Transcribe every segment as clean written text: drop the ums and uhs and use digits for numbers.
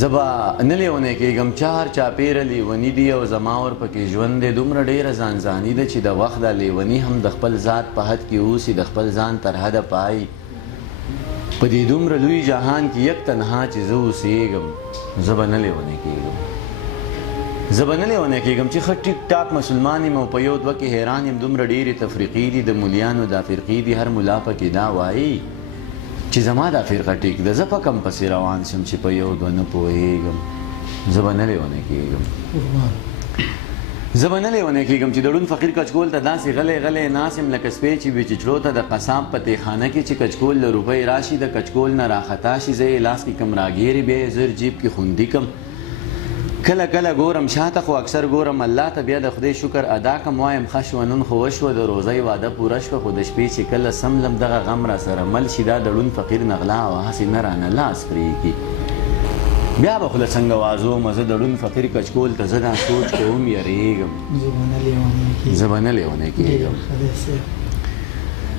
زبا نه لیونی کېږم چار چاپېره لیوني دي او زما ورپکې ژوند دی دومره ډېره ځانځاني ده چې د وخت دا لیوني هم د خپل ذات په حد کې اوسي د خپل ځان تر حده پایي په دې دومره لوی جهان کې یک تنها چې زه اوسېږم زه به نه لیونی کېږم زه به نه لیونی کېږم چې ښه ټیک ټاک مسلمان یم او په یو دوه کې حیران یم دومره ډېرې تفریقې دي د مولیانو دا فرقې دي هر ملا پکې دا وایي چې زما دا فرقه ټیک ده زه په کم پسې روان شم چې په یو دوه نه پوهېږم زه به نه لیونی کېږم زه به نه لیونی کېږم چې د ړوند فقیر کچکول ته داسې غلی غلی ناست یم لکه سپی چې بچچړو ته د قصاب په تېخانه کې چې کچکول له روپۍ راشي د کچکول نه راخطا شي زه یې لاس کې کم راګیرې بیا یې زر جیب کې خوندي کم کله کله ګورم شاته خو اکثر ګورم الله ته بیا د خدای شکر ادا کم وایم ښه شوه نن خو وشوه د روزۍ واده پوره شوه خو د شپې چې کله سملم دغه غم را سره مل شي دا د ړوند فقیر نغلا او هسې نه رانه لاس پرېږدي بیا به خو له څنګه وازومه زه د ړوند فقیر کچکول ته زه دا سوچ کوم یریږم زه به نه لیونی کېږم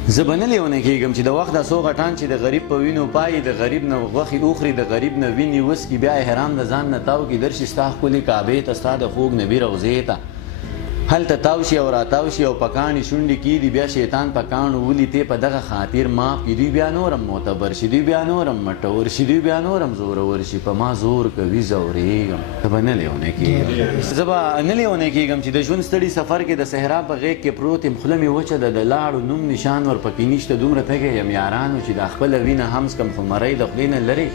زه به نه لیونی کېږم چې د وخت دا څو غټان چې د غریب په وینو پایي د غریب نه غوښې اوخري د غریب نه وینې وسکي بیا احرام د ځان نه تاو کي درشي ستا ښکلې کعبې ته ستا د خوږ نبي روضې ته هلته تاو شي او راتاو شي او پکاڼې شونډې کېږدي بیا شیطان پکاڼو ولیتې په دغه خاطر ماف کړي دوی بیا نورم معتبر شي دوی بیا نورم مټور شي دوی بیا نورم زورور شي په ما زور کوي زورېږم زه به نه لیونی کېږم زه به نه لیونی کېږم چې د ژوند ستړي سفر کې د صحرا په غېږ کې پروت یم خوله مې وچه ده د لاړو نوم نشان ورپکې نشته دومره تږی یم یارانو چې دا خپله وینه همس کم خو مرۍ د خولې نه لرې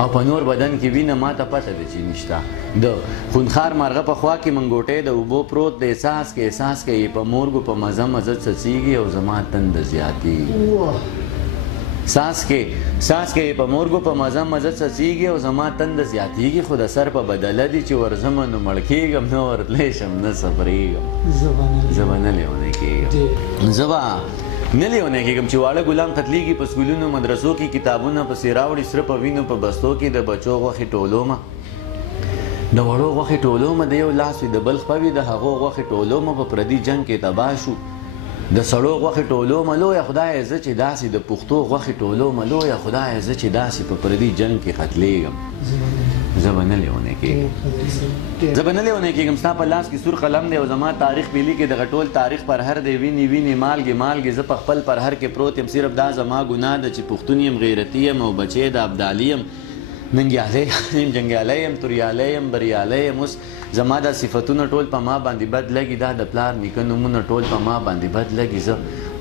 او په نور بدن کې وینه ما ته پته ده چې نشته د خونخوار مارغه په خوا کې منګوټی د اوبو پروت د احساس کې یې په مورګو په مزه مزه څڅېږي او زما تنده زیاتېږي ساس کې په مورګو په مزه مزه څڅېږي او زما تنده زیاتېږي خو د سر په بدله دي چې ورځمه نو مړ کېږم نه ورتلی شم نه صبرېږم زه به نه لیونی کېږم زه به نه لیونی کېږم چې واړه ګلان قتلیږي په سکولونو مدرسو کې کتابونه پسې راوړي سره په وینو په بستو کې د بچو غوښې ټولومه د وړو غوښې ټولومه د یو لاس وي د بل خپه وي د هغو غوښې ټولومه په پردي جنګ کې تباه شو د سړو غوښې ټولومه لویه خدایه زه چې داسې د پښتو غوښې ټولومه لویه خدایه زه چې داسې په پردي جنګ کې قتلیږم زه به نه لیونی کېږم زه به نه لیونی کېږم ستا په لاس کې سور قلم دی او زما تاریخ پیلي کې دغه ټول تاریخ پرهر دی وینې وینې مالګې زه په خپل پرهر کې پروت یم صرف دا زما ګناه ده چې پښتون یم غیرتي یم او بچی د ابدالي یم ننګیالی یم جنګیالی یم توریالی یم بریالی یم اوس زما دا صفتونه ټول په ما باندې بد لګي دا د پلار نیکه نومونه ټول په ما باندې بد لګي زه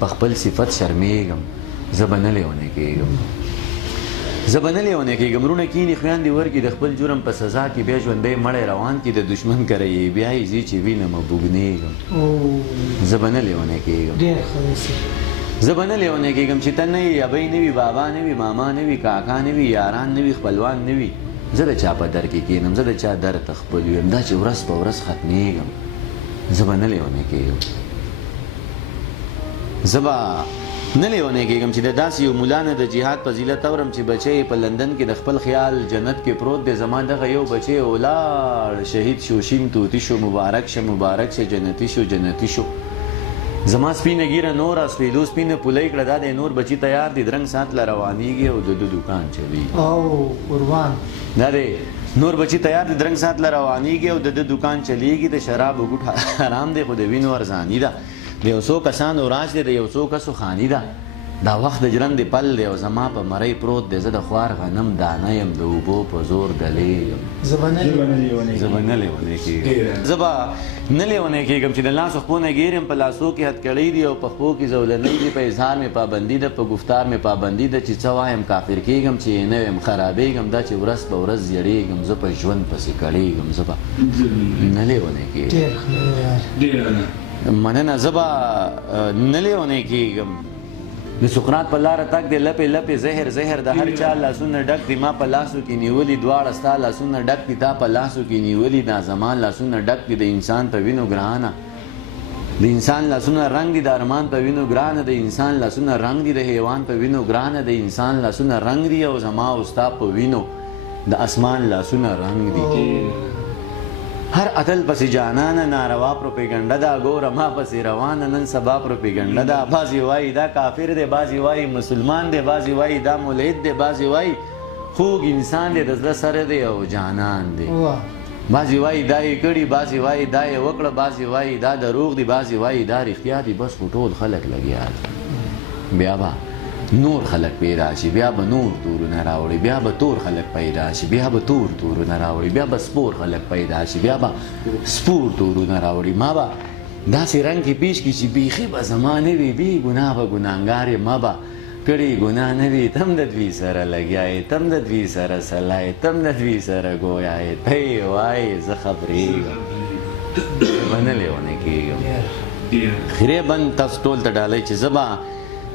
په خپل صفت شرمېږم زه به نه لیونی کېږم زه به نه لیونی کېږم وروڼه کښېني خویندې ورکړي د خپل جرم په سزا کې بیا ژوندی مړی روان کړي د دشمن کره یې بیایي زه چې وینمه بوږنېږم زه به نه لیونی کېږم زه به نه لیونی کېږم چې ته نه یې ابۍ نه وي بابا نه وي ماما نه وي کاکا نه وي یاران نه وي خپلوان نه وي زه د چا په در کې کښېنم زه د چا در ته خپل ویم دا چې ورځ په ورځ ختمېږم زه به نه لیونی کېږم زه به نه لیونی کېږم چې د داسې یو ملا نه د جهاد فضیلت اورم چې بچی په لندن کې د خپل خیال جنت کې پروت دی زما دغه یو بچی ولاړ شهید شو شین توتي شو مبارک شه جنتي شو زما سپینه ګیره نور سپیدو سپینه پولی کړه دا د نور بچی تیار دی درنګ سات له روانېږي او د دکان چلیږي دا دی نور بچی تیار دی درنګ سات له روانېږي او د دکان چلیږي د شراب وګوټ حرام دی خو د وینو ارزاني ده د یو څو کسانو راج دی د یو څو کسو خاني ده دا وخت د ژرندې پل دی او زما په مرۍ پروت دی زه د خوار غنم دانه یم د اوبو په زور دلې یم زه به نه لیونی کېږم زه به نه لیونی کېږم چې د لاسو خپو نه ګیر یم په لاسو کې هتکړۍ دي او په خپو کې زولنۍ دي په اظهار مې پابندي ده په گفتار مې پابندي ده چې څه وایم کافر کېږم چې نه ویم خرابېږم دا چې ورځ په ورځ زیړېږم زه په ژوند پسې کړېږم زه به نه لیونی کېږم مننه زه به نه لیونی کېږم د سقراط په لاره تک دی لپې لپې زهر د هر چا لاسونه ډک دي ما په لاسو کې نیولي دواړه ستا لاسونه ډک دي تا په لاسو کې نیولي دا زما لاسونه ډک دي د انسان په وینو ګرانه د انسان لاسونه رنګ دي د ارمان په وینو ګرانه د انسان لاسونه رنګ دي د حیوان په وینو ګرانه د انسان لاسونه رنګ دي او زما او ستا په وینو د اسمان لاسونه رنګ دي هر اتل پسې جانانه ناروا پروپیګنډه ده ګوره ما پسې روانه نن سبا پروپیګنډه ده بعضې وایي دا کافر دی بعضې وایي مسلمان دی بعضې وایي دا ملحد دی بعضې وایي خوږ انسان دی د زړه سره دی او جانان دی واه بعضې وایي دا یې کړي بعضې وایي دا یې وکړه بعضې وایي دا دروغ دي بعضې وایي دا رښتیا دي بس خو ټول خلک لګیا دي بیا به نور خلک پیدا شي بیا به نور تورونه راوړي بیا به تور خلک پیدا شي بیا به تور تورونه راوړي بیا به سپور خلک پیدا شي بیا به سپور تورونه راوړي ما به داسې رنګ کې پیش کړي چې بیخي به زما نه وي بې ګناه به ګناهګار یم ما به کړي ګناه نه وي تم د دوی سره لګیا یې تم د دوی سره سلا یې تم د دوی سره ګویا یې ته یې وایې زه خبرېږم به نه لیونی کېږم خیرې بند تاسو ټول ته ډالۍ چې زه به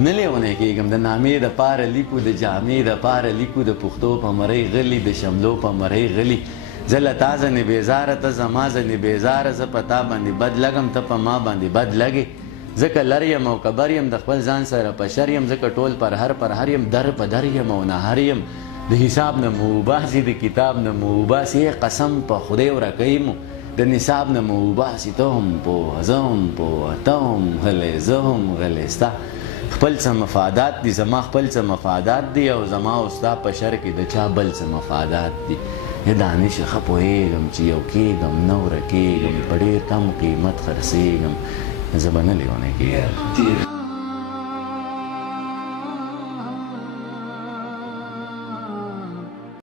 نه لیونی کېږم د نامې دپاره لیکو د جامې دپاره لیکو د پښتو په مرۍ غلي د شملو په مرۍ غلي زه له تا ځنې بېزاره ته زما ځنې بېزاره زه په تا باندې بد لګم ته په ما باندې بد لګې ځکه لر یم او کبر یم د خپل ځان سره په شر یم ځکه ټول پر هر یم در په در یم او نهر یم د حساب نه مو وباسي د کتاب نه مو وباسي قسم په خدای ورکوي مو د نصاب نه مو وباسي ته هم پوه زه هم پوه ته هم غلی زه هم غلی ستا خپل څه مفادات دي زما خپل څه مفادات دي او زما او ستا په شر کې د چا بل څه مفادات دي یا دانش ښه پوهېږم چې یو کېږم نه ورکېږم په ډېر کم قیمت خرڅېږم زه به نه لیونی کېږم